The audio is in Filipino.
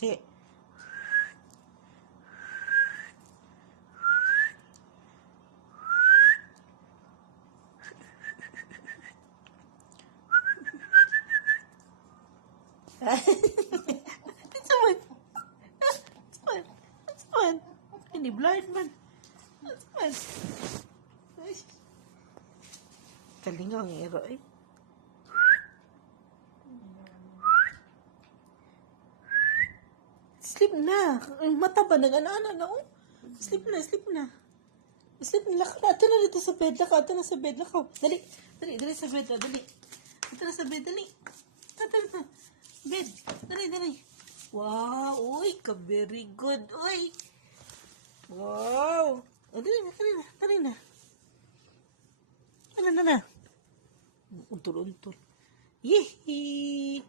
Sige. It's fun. It's fun. It's fun. Hindi blind man. It's fun. Ay. Kalingaw ang ero eh. Sleep na. Ang mata ba nag-ana na oh. Sleep na, sleep na. Sleep na. Ato na dito sa bed. Ato na sa bed. Dali. Dali sa bed. Dali. Ato na sa bed. Dali. Ato na. Bed. Dali. Wow. Uy, ka-very good. Uy. Wow. Oh, dali na. Ano na. Untol. Yee.